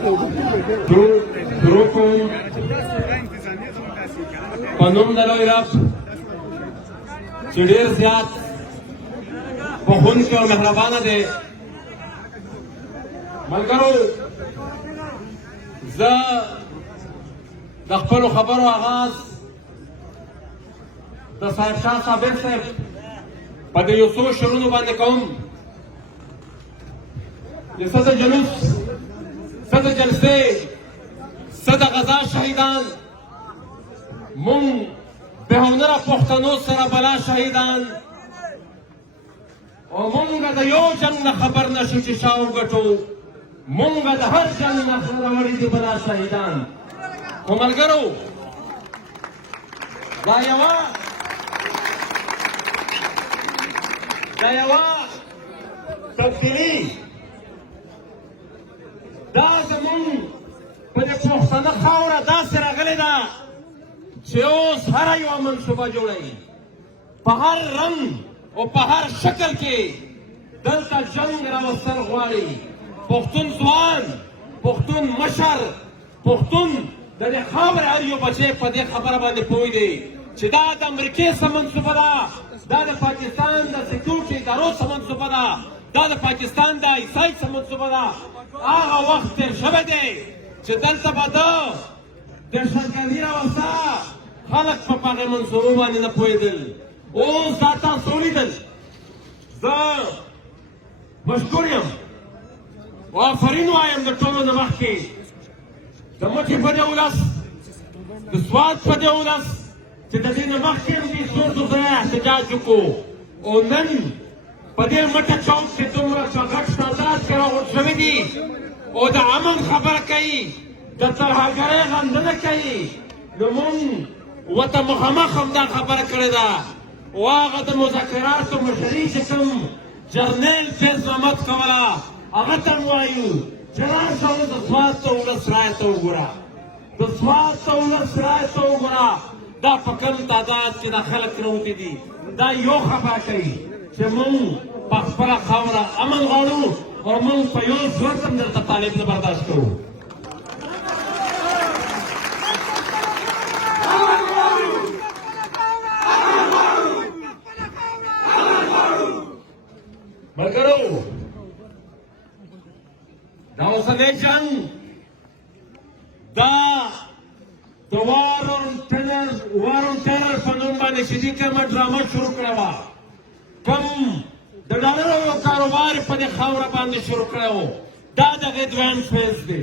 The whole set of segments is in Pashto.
شروع کوم په نوم د لوی رب چې ډېر زیات بخښونکی او مهربانه دی. ملګرو، زه د خپلو خبرو آغاز د صاحب شاه صابر صاحب په دې یو څو شعرونو باندې کوم چې څه د جلوس، څه د جلسې، څه د غزا شهیدان، مونږ بې هنره پښتنو سره بلا شهیدان، او مونږ د یو جنګ نه خبر نه شو چې شا وګټو، مونږ د هر جنګ نه راوړي دي بلا شهیدان. خو ملګرو، دا یوه تبدیلي دا زمونږ په دې پښتنه خاوره داسې راغلې ده چې اوس هره یوه منصوبه جوړوي، په هر رنګ او په هر شکل کې دلته جنګ راوستل غواړي. پښتون ځوان، پښتون مشر، پښتون د دې خاورې هر یو بچی په دې خبره باندې پوه دی چې دا د امریکې څه منصوبه ده، دا د پاکستان د سکیورټي ادارو څه منصوبه ده، دا د پاکستان د عیسائی څه منصوبه ده. هغه وخت تېر شوی دی چې دلته به ده دهشتګردي راوسته، خلک په هغې منصوبو باندې نه پوهېدل. اوس دا تاسو ولیدل. زه مشکور یم او آفرین وایم د ټولو نه مخکې د مټې په دې ولس، د سوات په دې ولس چې د دې نه مخکې هم دې سوچو سره احتجاج وکړو، او نن په دې مټه چوک کې دومره غټ تعداد کې راغونډ شوي دي او د امن خبره کوي، د ترهګرۍ غندنه کوي. نو مونږ ورته مخامخ همدا خبره کړې ده، او هغه د مذاکراتو مشري چې کوم جرنیل فیض محمد کوله، هغه ته وایو چې راشه اوس د سوات ته ولس رایې ته وګوره، د سوات ته ولس رایې ته وګوره، دا په کوم تعداد کې دا خلک راوتي دي. دا یو خبره کوي چې مونږ په خپله خاوره امن غواړو او مونږ په یو صورت هم درته طالب نه برداشت کوو. ملګرو، دا اوسنی جنګ دا د وار اون ټیلر په نوم باندې چې دې کومه ډرامه شروع کړې وه، کوم د ډالرو کاروبار په دې خاوره باندې شروع کړی و، دا د هغې دویم فیز دی.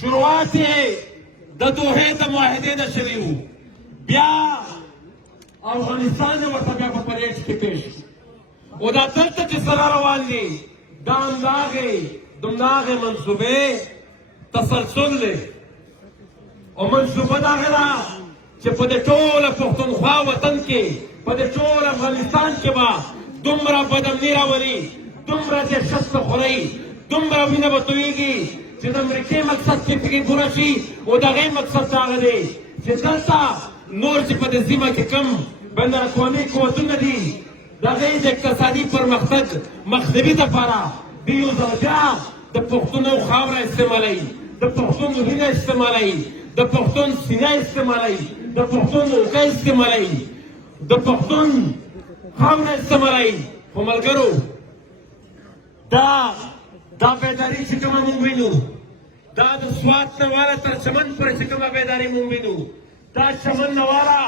شروعات یې د دوحې د معاهدې نه شوي وو، بیا افغانستان یې ورته بیا په پریډ کې پېښ شو، او دا دلته چې سره روان دي دا همدغې منصوبې تسلسل دی. او منصوبه دا هغه ده چې په دې ټوله پښتونخوا وطن کې، په دې ټول افغانستان کې به دومره بدامني راولي، دومره دهشت به خورئ، دومره وینه به تویېږي چې د امریکې مقصد کې پکې پوره شي. او د هغې مقصد دا هغه دی چې دلته نور چې په دې سیمه کې کوم بین الاقوامي قوتونه دي، د هغې د اقتصادي پرمختګ مخنیوي دپاره دوی یو ځل بیا د پښتونو خاوره استعمالوي، د پښتون وینه استعمالوي، د پښتون سینه استعمالوي، د پښتون اوږه استعمالوي، د پښتون خاوره استعمالوي. خو ملګرو، دا بیداري چې کومه مونږ وینو، دا د سوات نه واله تر چمن پورې چې کومه بیداري مونږ وینو، دا چمن نه واله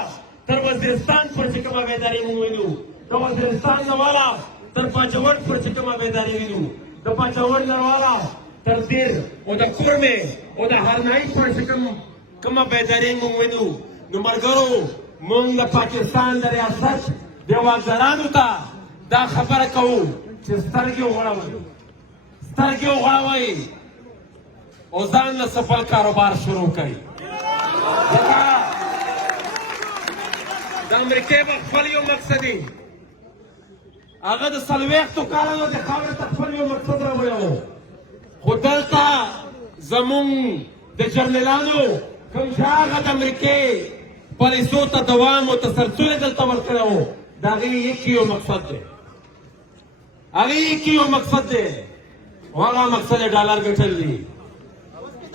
تر وزیرستان پورې چې کومه بیداري مونږ وینو، د وزیرستان نه واله تر پاچاوړ پورې چې کومه بیداري وینو، د پاچاوړ نه واله تر دیر او د کورمې او د هرنایي پورې چې کومه بیداري مونږ وینو. نو ملګرو، مونږ د پاکستان د ریاست دیوالدارانو ته دا خبره کوو چې سترګې وغړوئ او ځان له خپل کاروبار شروع کړئ. د امریکې به خپل یو مقصد وي، هغه د 40 کالو د خاورې ته خپل یو مقصد راوړی و، خو دلته زمونږ د جرنیلانو کوم چې هغه د امریکې پالیسو ته دوام او تسلسل یې دلته ورکړی و، د هغې یو مقصد دی، هغې یو مقصد دی، او هغه مقصد یې ډالر ګټل دي.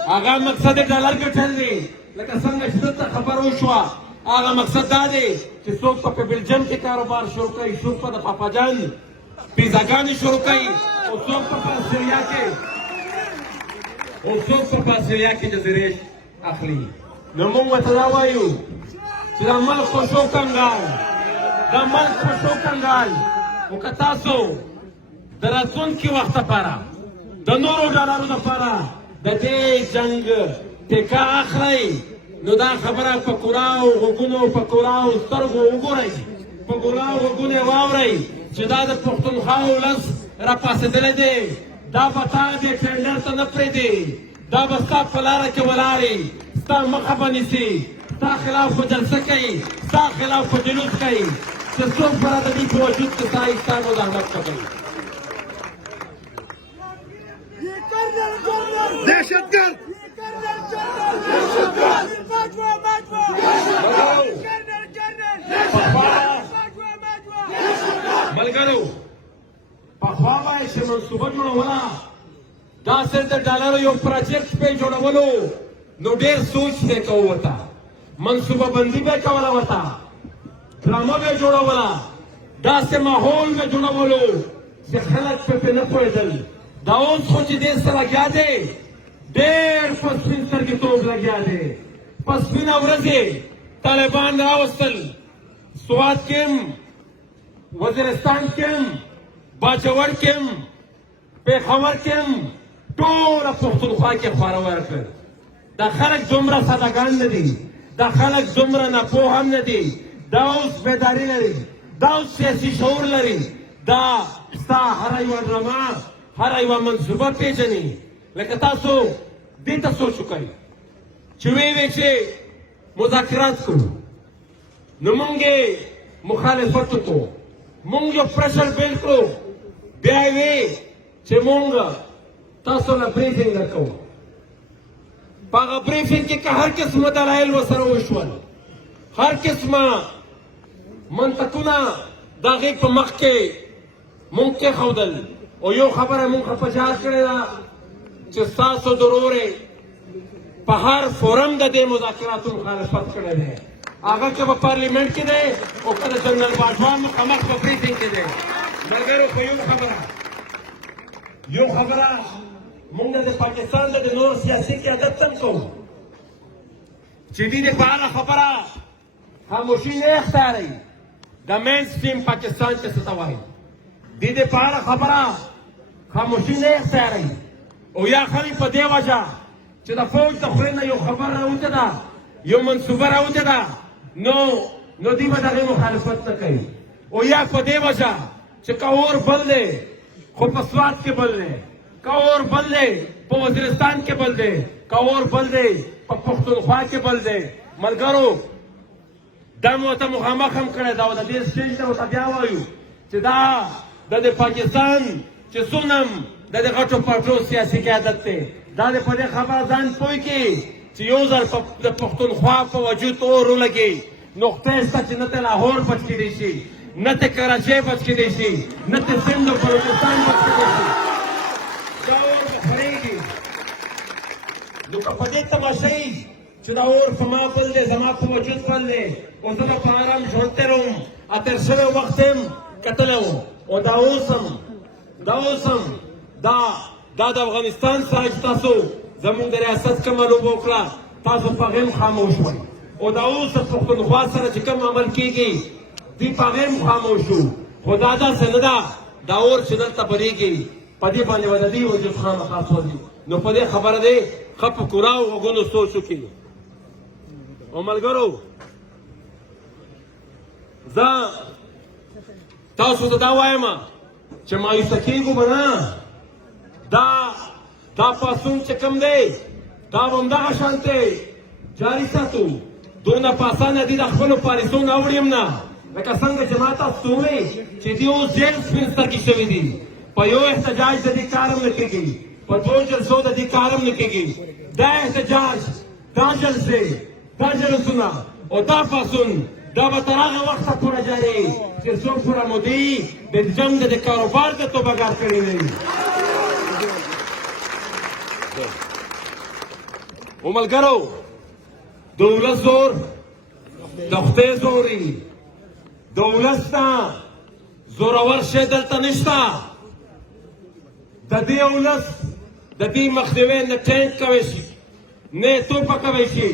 هغه مقصد یې ډالر ګټل دی لکه څنګه چې دلته خبر وشوه هغه مقصد دا دی چې څوک په بلجیم کې کاروبار شروع کوي څوک په د پاپاجان پیزاګانې شروع کوي او څوک په پاسریا کې جزیرې اخلي نو موږ ورته دا وایو چې دا ملک خوشو کنګال خو که تاسو د راتلونکي وخت لپاره د نورو ډالرو لپاره د دې جنګ ټیکه اخلئ نو دا خبره په کوراو غوږونو په کوراو سترګو وګورئ په کوراو غوږونو یې واورئ چې دا د پښتونخوا ولس راپاڅېدلی دی دا به تا دې ټینډر ته نه پرېږدي دا به ستا په لاره کې ولاړې ستا مخه به نیسي ستا خلاف به جلسه کوي ستا خلاف به جلوس کوي چې څوک به راته دوی په وجود کې ستا ستا مزاحمت کوي دهشتگرد ملګرو پخوا به یې چې منصوبه جوړوله داسې د ډالرو یو پروجیکټ به یې جوړولو نو ډېر سوچ به یې کوو ورته منصوبه بندي به یې کوله ورته ډرامه به یې جوړوله داسې ماحول به یې جوړولو چې خلک پرې نه پوهېدل دا اوس خو چې دې سره لګیا دی ډېر په سپین سترګېتوب لګیا دی په سپینه ورځې طالبان راوستل سوات کې هم وزیرستان کې هم باجوړ کې هم پېښور کې هم ټوله پښتونخوا کې خواره ورکړل دا خلک دومره سادهګان نه دي دا خلک دومره ناپوه هم نه دي دا اوس بیداري لري دا اوس سیاسي شعور لري دا ستا هره یوه ډرامه هره یوه منصوبه پېژني لکه تاسو دې ته سوچ وکئ چې ویې چې مذاکرات کړو نو موږ یې مخالفت وکړو موږ یو پریشر بیل کړو بیا یې وی چې موږ تاسو له بریفینګ درکوو په هغه بریفینګ کې که هر قسمه دلایل ورسره وشول هر قسمه منطقونه د هغې په مخ کې موږ کېښودل او یو خبره موږ په یاد کړې ده چې ستاسو د ورورې په هر فورم د دې مذاکراتو مخالفت کړی دی هغه که په پارلیمنټ کې دی او که د جنرال باجوا مخامخ په بریفینګ کې دی ملګرو په یو خبره موږ د پاکستان د نور سیاسي قیادت هم کوو چې دوی په هغه خبره خاموشي نه اختیاروي د مین سټریم پاکستان چې څه ته وایي دوی په هغه خبره خاموشي نه اختیاروي او یا خلک په دې وجه چې د فوج د خولې نه یو خبر راوته ده یو منصوبه راوته ده نو دوی به د هغې مخالفت نه کوي او یا په دې وجه چې که اور بل دی خو په سوات کې بل دی که اور بل دی په وزیرستان کې بل دی که اور بل دی په پښتونخوا کې بل دی ملګرو دا مو ورته مخامخ هم کړی ده او د دې سټیج ته ورته بیا وایو چې دا د پاکستان چې څومره د دې غټو پاټو سیاسي قیادت دی دا د په دې خبره ځان پوه کړي چې یو ځل د پښتونخوا په وجود اور ولګي نقطې شته چې نه ته لاهور بچ کېدی شي نه ته کراچۍ بچ کېدی شي نه ته سند او بلوچستان بچ کېدی شي دا اور به خورېږي نو که په دې تماشا یي چې دا اور په ما بل دی زما په وجود بل دی او زه به په ارام ژوند تېروم اتېر شوی وخت یې هم کتلی وم او دا اوس هم دا د افغانستان سره چې تاسو زموږ د ریاست کومه لوبه وکړه تاسو په هغې هم خاموش شوئ او دا اوس د پښتونخوا سره چې کوم عمل کېږي دوی په هغې هم خاموش شو خو دا داسې نه ده دا اور چې دلته بلېږي په دې باندې به د دې وجود خامخا سوځي نو په دې خبره دی ښه په کوراو غوږونو سوچ وکړي او ملګرو زه تاسو ته دا وایم چې مایوسه کېږو به نه دا پاڅون چې کوم دی دا به همدغه شانتې جاري ساتو دونه په اسانه دي د خپلو پالیسو نه اوړي هم نه لکه څنګه چې ما تاسو ته ووایي چې دوی اوس ډېر سپین سترګي شوي دي په یو احتجاج د دې کار هم نه کېږي په دوو جلسو د دې کار هم نه کېږي دا احتجاج دا جلسې دا جلسونه او دا پاڅون دا به تر هغه وخته پورې جاري چې څوک پوره مودې د جنګ د کاروبار د توبهګار کړی نه وي او ملګرو د ولس زور د خدای زور وي د ولس نه زورور شی دلته نشته د دې ولس د دې مخنیوی نه ټینک کوی شي نه توپه کوی شي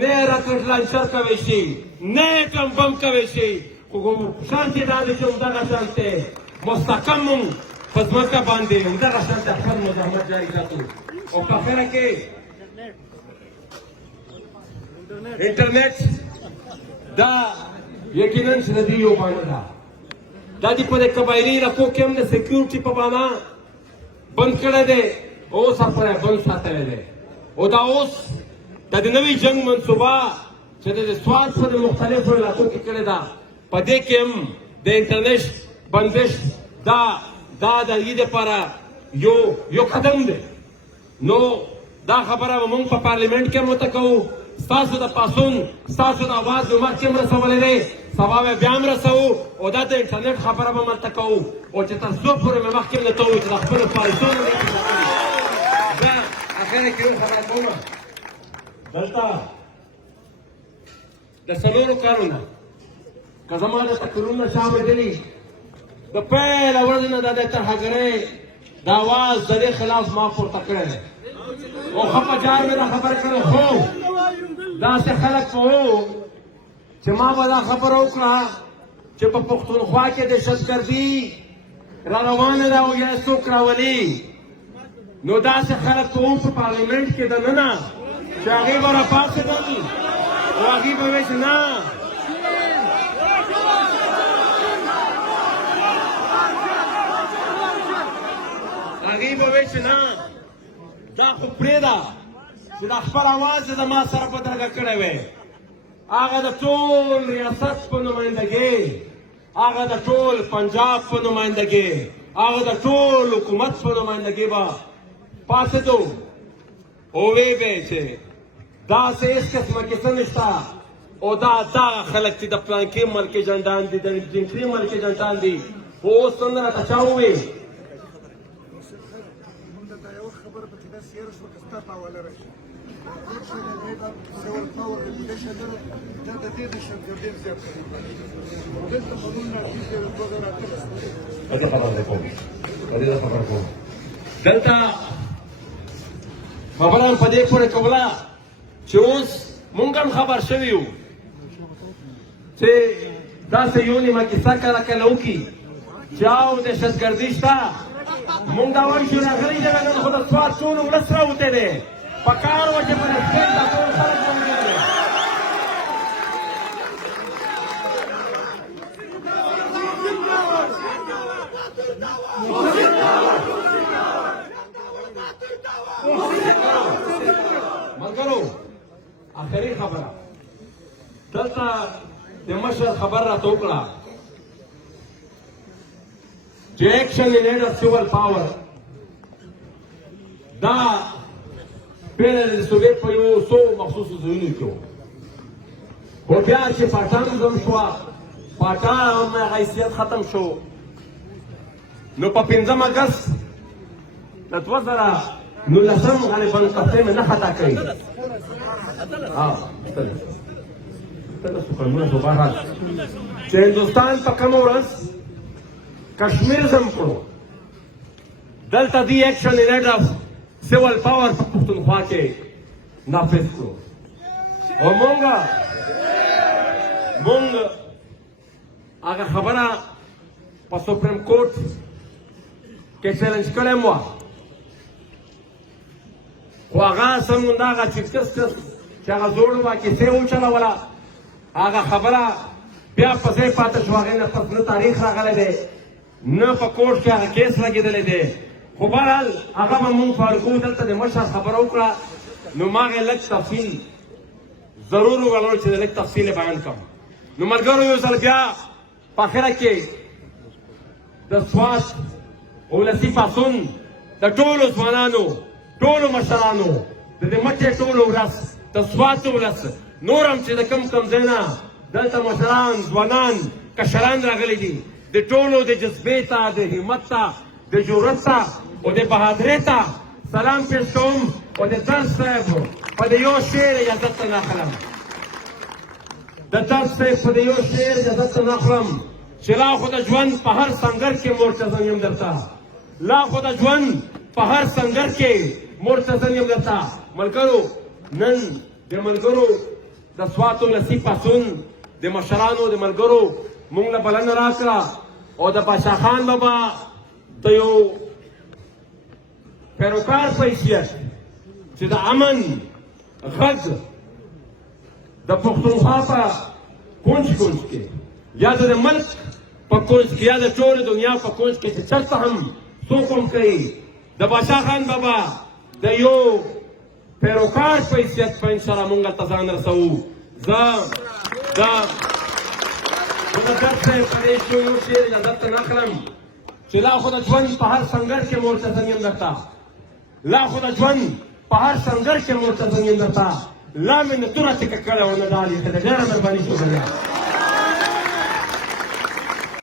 نه راکټ لانچر کوی شي نه اټم بم کوی شي خو شان چې دا دی چې همدغه شان دی مستحکم مونږ په ځمکه باندې همدغه شان د خپل مزاحمت جاري ساتو او په اخره کې انټرنیټ دا یقینا چې د دې یو بانه ده دا دې په دې قبایلي علاقو کې هم د سکیورټي په بانه بند کړی دی اوس هغه بند ساتلی دی او دا اوس د دې نوي جنګ منصوبه چې د سوات په مختلفو علاقو کې کړې ده په دې کې هم د انټرنیټ بندش دا د دې لپاره یو قدم دی نو دا خبره به موږ په پارلیمنټ کې هم ورته کوو ستاسو د پاڅون ستاسو د اواز به مخکې هم رسولی دی سبا به بیا هم رسوو او دا د انټرنیټ خبره به هم هلته کوو او چې تر څو پورې مې مخکې هم درته وویل چې د خپلو پالیسیو نه بیا اخره کې یو خبره کوم دلته د څلورو کالو نه که زما د تقریرونو شا اورېدلي د پیل ورځ نه دا د ترهګرۍ د اواز د دې خلاف ما پورته کړی دی او ښه په جار مې دا خبره کړې خو داسې خلک به وو چې ما به دا خبره وکړه چې په پښتونخوا کې دهشتګردي را روانه ده او یا یې څوک راولي نو داسې خلک به وو په پارلیمنټ کې دننه چې هغې به راپاڅېدل او هغې به ویل چې نه هغې به ویل چې نه دا خو پرېږده چې دا خپل اواز یې د ما سره بدرګه کړی وی هغه د ټول ریاست په نمایندګۍ هغه د ټول پنجاب په نمایندګۍ هغه د ټول حکومت په نمایندګۍ به پاڅېدو او وی به چې داسې هېڅ قسمه کیسه نشته او دا دغه خلک چې د پلانکې ملکې جنډان دي د جنکري ملکې جنډان دي خو اوس نن راته چا وویل دلته خبره په دې پورې کوله چې اوس مونږ هم خبر شوي یو چې داسې یو نیمه کیسه کله کله وکړي چې او دهشتګردي شته مونږ دا وایو چې راغلی دی نن خو د سوات ټول ولس راوتی دی په کار وه چې په رسپېکټ دا ټول خلک باندې دی ملګرو آخري خبره دلته د مشر خبر راته وکړه چې ایکشن ان ایډ اف سیول پاور دا پیله د سوویت په یو څو مخصوصو ځایونو کې و خو بیا چې پاټانزم شوه پاټان حیثیت ختم شو نو په 5 اګست د 2019 غالبا تفتې مې نه خطا کړې چې هندوستان په کومه ورځ کشمیر زم کړو دلته دی ایکشن ان ایډ اف سیول پاور په پښتونخوا کې نافذ کړو او مونږ هغه خبره په سپریم کورټ کې چیلنج کړې مو خو هغه څنګه هغه چې کس چې هغه زوړ واقعې وچلوله هغه خبره بیا په ځای پاتې شو هغې نه پس نه تاریخ راغلی دی نه په کوټ کې هغه کیس لګېدلی دی خو بهرحال هغه به مونږ فارغو دلته د مشر خبره وکړه نو ما هغې لږ تفصیل ضرور وګڼلو چې د لږ تفصیل یې بیان کړم نو ملګرو یو ځل بیا په اخره کې د سوات ولسي پاڅون د ټولو ځوانانو ټولو مشرانو د دې مټې ټولو ورځ د سوات ولس نور هم چې د کم ځای نه دلته مشران ځوانان کشران راغلي دي د ټولو د جذبې ته د همت ته د جرأت ته او د بهادرۍ ته سلام پیش کوم او د درس صاحب په د یو شعر اجازت ته ناخلم د درس صاحب په د یو شعر اجازت ته ناخلم چې لا خو د ژوند په هر سنګر کې مرتضن یم درته لا خو د ژوند په هر سنګر کې مرتضن یم درته ملګرو نن د ملګرو د سواتو لسی پاسون د مشرانو د ملګرو مونږ له بلنه راکړه او د پاشا خان بابا د یو پیروکار په حیثیت چې د امن غږ د پښتونخوا په کونج کونج کې یا د ملک په کونج کې یا د ټولې دنیا په کونج کې چې چېرته هم څوک هم کوي د بادشاه خان بابا د یو پیروکار په حیثیت په انشاءالله مونږ هلته ځان رسوو زه د درد صاحب په دې یو شعر اجازت ته ناخلم چې لا خو د ژوند په هر سنګر کې مرتضن یم درته لا خو د ژوند په هر سنګر کې مرتضن یم درته لا مې نه توره ټیکه کړې وه نه ډالې ښه ده ډېره مهرباني شکریه